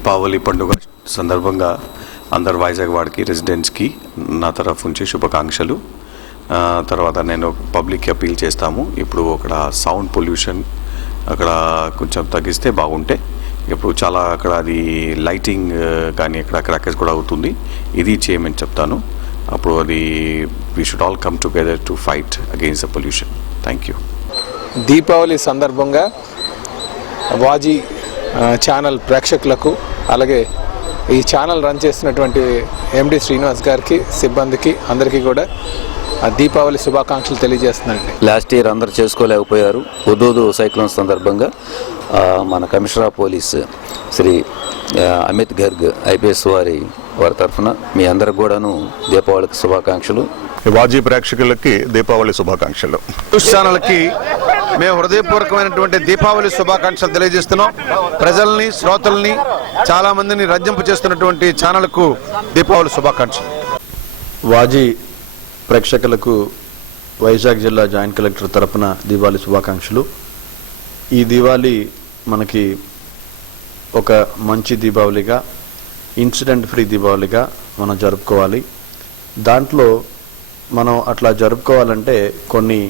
దీపావళి పండుగ సందర్భంగా అందరు వైజాగ్ వాడికి రెసిడెంట్స్కి నా తరఫు నుంచి శుభాకాంక్షలు. తర్వాత నేను పబ్లిక్కి అపీల్ చేస్తాము. ఇప్పుడు అక్కడ సౌండ్ పొల్యూషన్ అక్కడ కొంచెం తగ్గిస్తే బాగుంటే. ఇప్పుడు చాలా అక్కడ అది లైటింగ్ కానీ అక్కడ క్రాకర్స్ కూడా అవుతుంది. ఇది చేయమని చెప్తాను. అప్పుడు అది we should all come together to fight against the pollution. Thank you. Deepavali సందర్భంగా వాజీ ఛానల్ ప్రేక్షకులకు, అలాగే ఈ ఛానల్ రన్ చేస్తున్నటువంటి ఎండి శ్రీనివాస్ గారికి, సిబ్బందికి అందరికీ కూడా దీపావళి శుభాకాంక్షలు తెలియజేస్తున్నానండి. లాస్ట్ ఇయర్ అందరూ చేసుకోలేకపోయారు. హుదూద్ సైక్లోన్ సందర్భంగా మన commissioner of police Shri Amit Garg IPS వారి తరఫున మీ అందరికి కూడాను దీపావళికి శుభాకాంక్షలు. వాజీ ప్రేక్షకులకి దీపావళి శుభాకాంక్షలు. న్యూస్ ఛానల్కి మేము హృదయపూర్వకమైనటువంటి దీపావళి శుభాకాంక్షలు తెలియజేస్తున్నాం. ప్రజల్ని, శ్రోతల్ని, చాలా మందిని రంజింపు చేస్తున్నటువంటి ఛానల్కు దీపావళి శుభాకాంక్షలు. వాజీ ప్రేక్షకులకు వైజాగ్ జిల్లా జాయింట్ కలెక్టర్ తరపున దీపావళి శుభాకాంక్షలు. ఈ దీపావళి మనకి ఒక మంచి దీపావళిగా, ఇన్సిడెంట్ ఫ్రీ దీపావళిగా మనం జరుపుకోవాలి. దాంట్లో మనం అట్లా జరుపుకోవాలంటే కొన్ని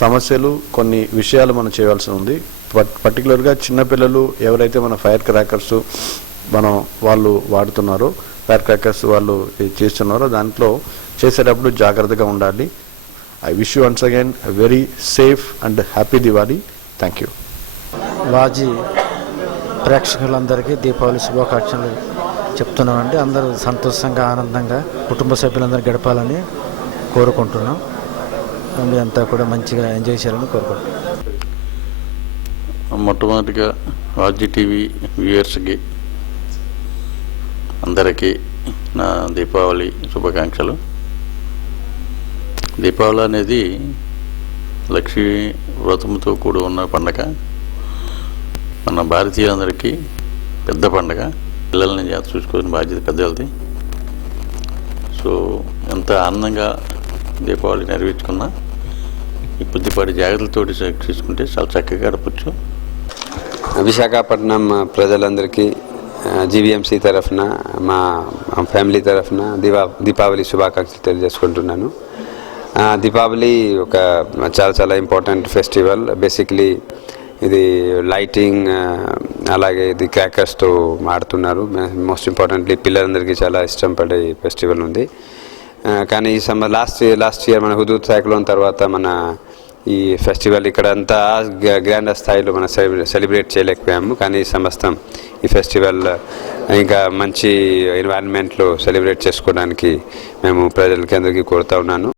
సమస్యలు, కొన్ని విషయాలు మనం చేయాల్సి ఉంది. పర్టికులర్గా చిన్నపిల్లలు ఎవరైతే మన ఫైర్ క్రాకర్స్ వాళ్ళు వాడుతున్నారో, ఫైర్ క్రాకర్స్ వాళ్ళు చేస్తున్నారో దాంట్లో చేసేటప్పుడు జాగ్రత్తగా ఉండాలి. I wish you once again very safe and happy Diwali. Thank you. వాజీ ప్రేక్షకులందరికీ దీపావళి శుభాకాంక్షలు చెప్తున్నామండి. అందరూ సంతోషంగా, ఆనందంగా కుటుంబ సభ్యులందరూ గడపాలని కోరుకుంటున్నాం. మీ అంతా కూడా మంచిగా ఎంజాయ్ చేయాలని కోరుకుంటున్నాం. మొట్టమొదటిగా వాజీ టీవీ వ్యూయర్స్కి అందరికీ నా దీపావళి శుభాకాంక్షలు. దీపావళి అనేది లక్ష్మీ వ్రతంతో కూడి ఉన్న పండగ. మన భారతీయులందరికీ పెద్ద పండగ. పిల్లల్ని జాగ్రత్త చూసుకునే బాధ్యత పెద్దలది. సో ఎంత ఆనందంగా దీపావళి నెరవేర్చుకున్నా ఈ కొద్దిపాటి జాగ్రత్తలతోటి తీసుకుంటే చాలా చక్కగా గడపచ్చు. విశాఖపట్నం ప్రజలందరికీ జీవీఎంసీ తరఫున, మా ఫ్యామిలీ తరఫున దీపావళి శుభాకాంక్షలు తెలియజేసుకుంటున్నాను. దీపావళి ఒక చాలా ఇంపార్టెంట్ ఫెస్టివల్. బేసిక్లీ ఇది లైటింగ్, అలాగే ఇది క్రాకర్స్తో ఆడుతున్నారు. మోస్ట్ ఇంపార్టెంట్లీ పిల్లలందరికీ చాలా ఇష్టం పడే ఫెస్టివల్ ఉంది. కానీ ఈ లాస్ట్ ఇయర్ మన హుదూద్ సైక్లోన్ తర్వాత మన ఈ ఫెస్టివల్ ఇక్కడ అంతా గ్రాండ్ స్థాయిలో మనం సెలబ్రేట్ చేయలేకపోయాము. కానీ ఈ ఫెస్టివల్ ఇంకా మంచి ఎన్వైరన్మెంట్లో సెలబ్రేట్ చేసుకోవడానికి మేము ప్రజలకి అందరికీ కోరుతా ఉన్నాను.